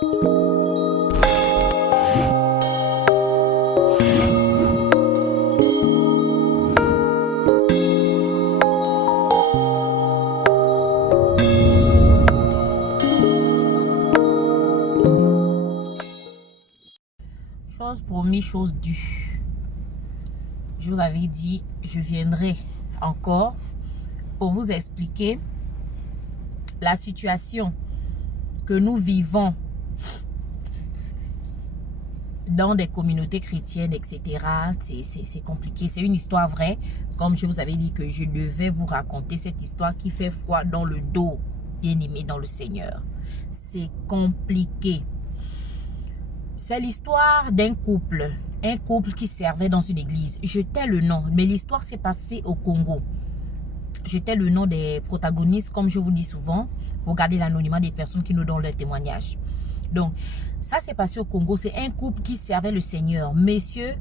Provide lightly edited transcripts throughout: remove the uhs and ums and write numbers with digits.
Chose promise, chose due. Je vous avais dit, je viendrai encore pour vous expliquer la situation que nous vivons dans des communautés chrétiennes, etc. C'est compliqué. C'est une histoire vraie. Comme je vous avais dit que je devais vous raconter cette histoire qui fait froid dans le dos, bien-aimé dans le Seigneur. C'est compliqué. C'est l'histoire d'un couple. Un couple qui servait dans une église. Je tais le nom, mais l'histoire s'est passée au Congo. Je tais le nom des protagonistes, comme je vous dis souvent. Regardez l'anonymat des personnes qui nous donnent leur témoignage. Donc, ça s'est passé au Congo. C'est un couple qui servait le Seigneur. Messieurs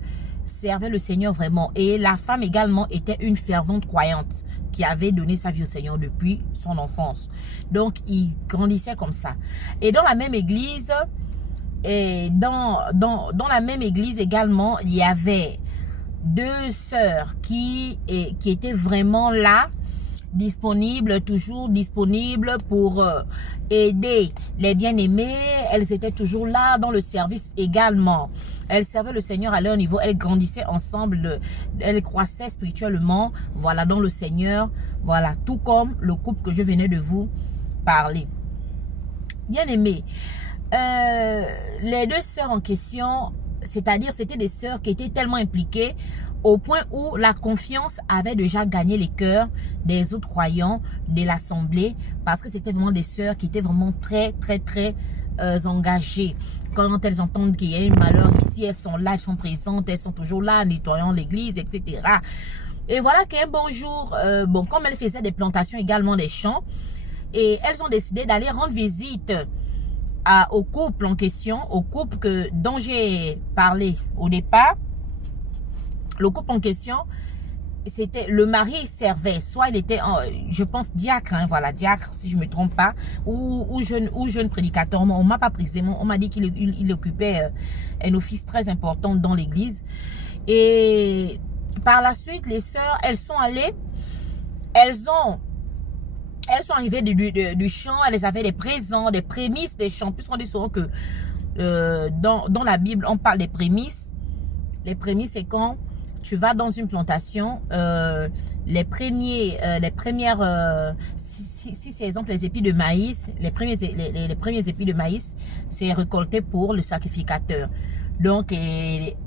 servaient le Seigneur vraiment. Et la femme également était une fervente croyante qui avait donné sa vie au Seigneur depuis son enfance. Donc, ils grandissaient comme ça. Et dans la même église... Et dans la même église également, il y avait deux sœurs qui étaient vraiment là, disponibles, toujours disponibles pour aider les bien-aimés. Elles étaient toujours là dans le service également. Elles servaient le Seigneur à leur niveau. Elles grandissaient ensemble. Elles croissaient spirituellement, voilà, dans le Seigneur. Voilà, tout comme le couple que je venais de vous parler. Bien-aimés. Les deux sœurs en question, c'est-à-dire c'était des sœurs qui étaient tellement impliquées au point où la confiance avait déjà gagné les cœurs des autres croyants de l'assemblée, parce que c'était vraiment des sœurs qui étaient vraiment très engagées. Quand elles entendent qu'il y a un malheur ici, elles sont là, elles sont présentes, elles sont toujours là, nettoyant l'église, etc. Et voilà qu'un bon jour, comme elles faisaient des plantations également des champs, et elles ont décidé d'aller rendre visite au couple en question, au couple dont j'ai parlé au départ. Le couple en question, c'était le mari servait, soit il était, je pense, diacre, hein, voilà, diacre si je ne me trompe pas, ou jeune prédicateur. On ne m'a pas précisément, on m'a dit qu'il occupait un office très important dans l'église. Et par la suite, les sœurs, elles sont allées, elles sont arrivées du champ, elles avaient des présents, des prémices des champs, puisqu'on dit souvent que dans la Bible, on parle des prémices. Les prémices, c'est quand tu vas dans une plantation, les premières, si c'est exemple les épis de maïs, les premiers épis de maïs, c'est récolté pour le sacrificateur. Donc,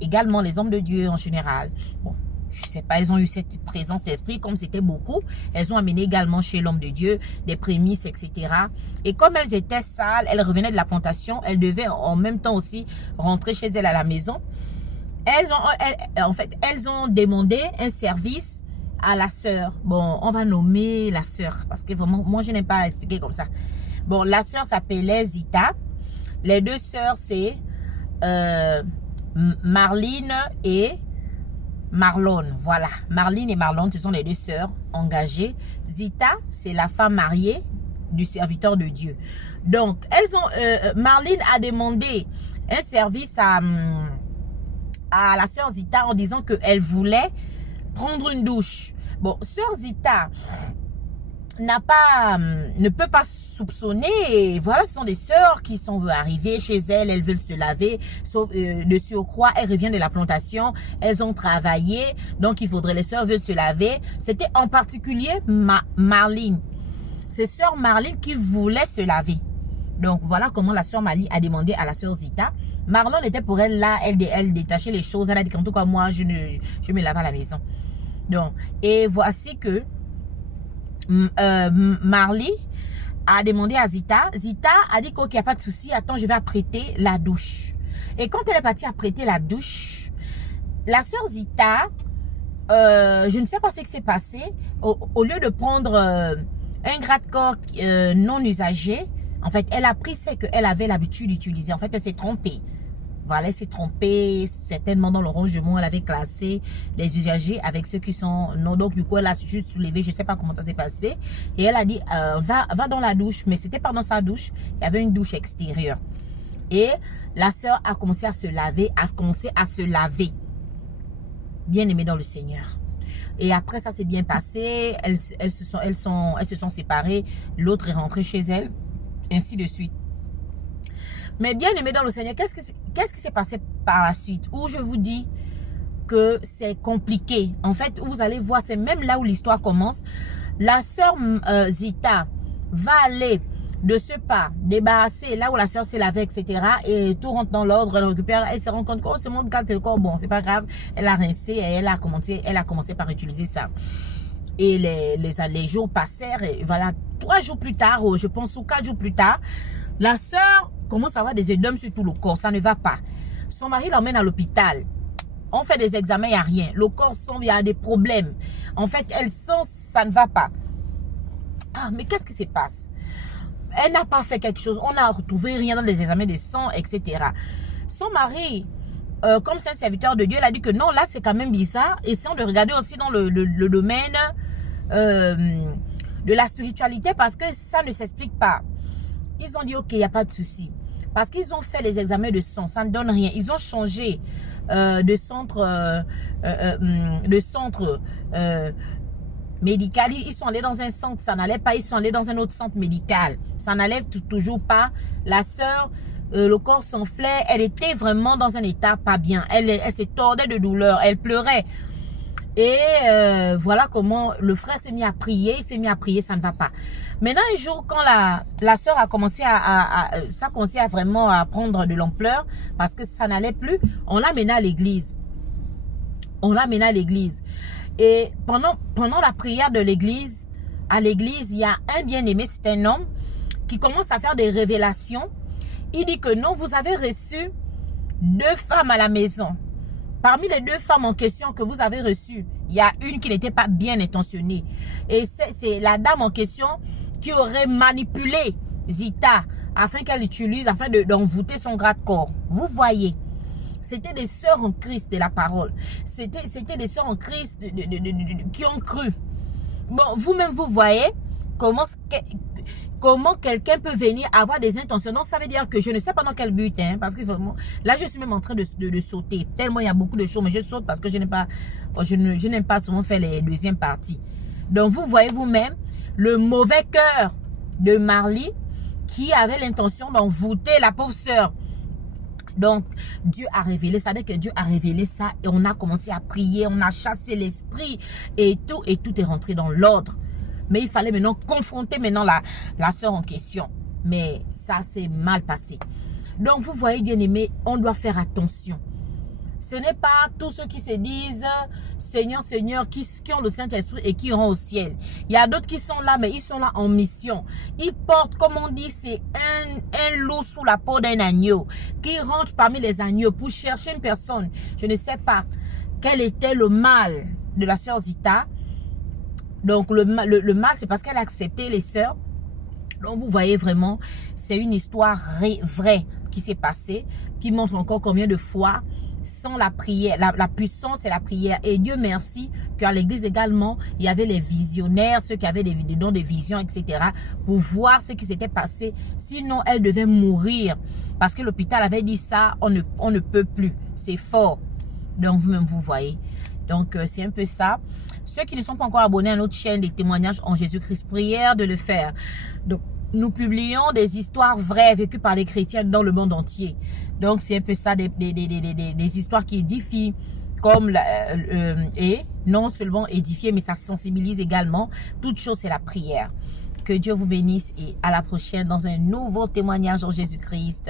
également les hommes de Dieu en général. Bon. Je sais pas, elles ont eu cette présence d'esprit, comme c'était beaucoup. Elles ont amené également chez l'homme de Dieu des prémices, etc. Et comme elles étaient sales, elles revenaient de la plantation, elles devaient en même temps aussi rentrer chez elles à la maison. Elles ont demandé un service à la sœur. Bon, on va nommer la sœur, parce que vraiment, moi, je n'aime pas expliquer comme ça. Bon, la sœur s'appelait Zita. Les deux sœurs, c'est Marlene et Marlon, voilà. Marlene et Marlon, ce sont les deux sœurs engagées. Zita, c'est la femme mariée du serviteur de Dieu. Donc, Marlene a demandé un service à la sœur Zita en disant qu'elle voulait prendre une douche. Bon, sœur Zita ne peut pas soupçonner. Et voilà, ce sont des sœurs qui sont arrivées chez elles, elles veulent se laver, sauf de surcroît, elles reviennent de la plantation, elles ont travaillé, donc les sœurs veulent se laver. C'était en particulier Marlene, c'est sœur Marlene qui voulait se laver. Donc voilà comment la sœur Marlene a demandé à la sœur Zita. Marlon était pour elle là, elle détachait les choses, elle a dit en tout cas moi je me lave à la maison. Donc, et voici que Marley a demandé à Zita. Zita a dit qu'il n'y a pas de souci. Attends, je vais apprêter la douche. Et quand elle est partie apprêter la douche, la sœur Zita, je ne sais pas ce qui s'est passé. Au lieu de prendre un gratte-corps non usagé, en fait, elle a pris ce qu'elle avait l'habitude d'utiliser. En fait, elle s'est trompée. Voilà, elle s'est trompée, certainement dans le rangement, elle avait classé les usagers avec ceux qui sont non. Donc, du coup, elle a juste soulevé, je ne sais pas comment ça s'est passé. Et elle a dit, va dans la douche. Mais c'était pas dans sa douche, il y avait une douche extérieure. Et la sœur a commencé à se laver, Bien aimée dans le Seigneur. Et après, ça s'est bien passé. Elles se sont séparées. L'autre est rentrée chez elle. Ainsi de suite. Mais bien aimé dans le Seigneur, qu'est-ce qui s'est passé par la suite? Où je vous dis que c'est compliqué. En fait, vous allez voir, c'est même là où l'histoire commence. La sœur Zita va aller de ce pas, débarrasser là où la sœur s'est lavée, etc. Et tout rentre dans l'ordre, elle récupère, elle se rend compte que oh, c'est mon cas, c'est encore bon, c'est pas grave. Elle a rincé et elle a commencé par utiliser ça. Et les jours passèrent et voilà, 3 jours plus tard, je pense, ou 4 jours plus tard, la sœur commence à avoir des œdèmes sur tout le corps, ça ne va pas. Son mari l'emmène à l'hôpital. On fait des examens, il n'y a rien. Le corps sent, il y a des problèmes. En fait, elle sent, ça ne va pas. Ah, mais qu'est-ce qui se passe? Elle n'a pas fait quelque chose. On n'a retrouvé rien dans les examens de sang, etc. Son mari, comme c'est un serviteur de Dieu, il a dit que non, là, c'est quand même bizarre. Essayons de regarder aussi dans le domaine de la spiritualité parce que ça ne s'explique pas. Ils ont dit, ok, il n'y a pas de souci. Parce qu'ils ont fait les examens de sang, ça ne donne rien. Ils ont changé de centre médical. Ils sont allés dans un centre, ça n'allait pas. Ils sont allés dans un autre centre médical. Ça n'allait toujours pas. La sœur, le corps s'enflait. Elle était vraiment dans un état pas bien. Elle se tordait de douleur. Elle pleurait. Et voilà comment le frère s'est mis à prier. Il s'est mis à prier, ça ne va pas. Maintenant, un jour, quand la sœur a commencé ça a commencé à vraiment à prendre de l'ampleur parce que ça n'allait plus, on l'a mené à l'église. Et pendant la prière de l'église, à l'église, il y a un bien-aimé, c'est un homme, qui commence à faire des révélations. Il dit que non, vous avez reçu 2 femmes à la maison. Parmi les 2 femmes en question que vous avez reçues, il y a une qui n'était pas bien intentionnée. Et c'est la dame en question qui aurait manipulé Zita afin qu'elle l'utilise, afin d'envoûter son gras de corps. Vous voyez, c'était des sœurs en Christ de la parole. C'était des sœurs en Christ qui ont cru. Bon, vous-même, vous voyez comment quelqu'un peut venir avoir des intentions. Donc, ça veut dire que je ne sais pas dans quel but. Hein, parce que là, je suis même en train de sauter. Tellement il y a beaucoup de choses, mais je saute parce que je n'aime pas souvent faire les deuxièmes parties. Donc, vous voyez vous-même le mauvais cœur de Marley qui avait l'intention d'envoûter la pauvre sœur. Donc, Dieu a révélé ça. Dès que Dieu a révélé ça, et on a commencé à prier, on a chassé l'esprit et tout est rentré dans l'ordre. Mais il fallait maintenant confronter la sœur en question. Mais ça s'est mal passé. Donc, vous voyez, bien aimé, on doit faire attention. Ce n'est pas tous ceux qui se disent Seigneur, Seigneur, qui ont le Saint-Esprit et qui iront au ciel. Il y a d'autres qui sont là, mais ils sont là en mission. Ils portent, comme on dit, c'est un loup sous la peau d'un agneau qui rentre parmi les agneaux pour chercher une personne. Je ne sais pas quel était le mal de la sœur Zita. Donc, le mal, c'est parce qu'elle a accepté les sœurs. Donc, vous voyez vraiment, c'est une histoire vraie qui s'est passée, qui montre encore combien de fois, sans la prière, la puissance et la prière. Et Dieu merci qu'à l'église également, il y avait les visionnaires, ceux qui avaient des dons de vision, etc. pour voir ce qui s'était passé. Sinon, elle devait mourir. Parce que l'hôpital avait dit ça, on ne peut plus. C'est fort. Donc, vous-même, vous voyez. Donc, c'est un peu ça. Ceux qui ne sont pas encore abonnés à notre chaîne des témoignages en Jésus-Christ, prière de le faire. Donc, nous publions des histoires vraies vécues par les chrétiens dans le monde entier. Donc, c'est un peu ça, des histoires qui édifient et non seulement édifier, mais ça sensibilise également. Toute chose, c'est la prière. Que Dieu vous bénisse et à la prochaine dans un nouveau témoignage en Jésus-Christ.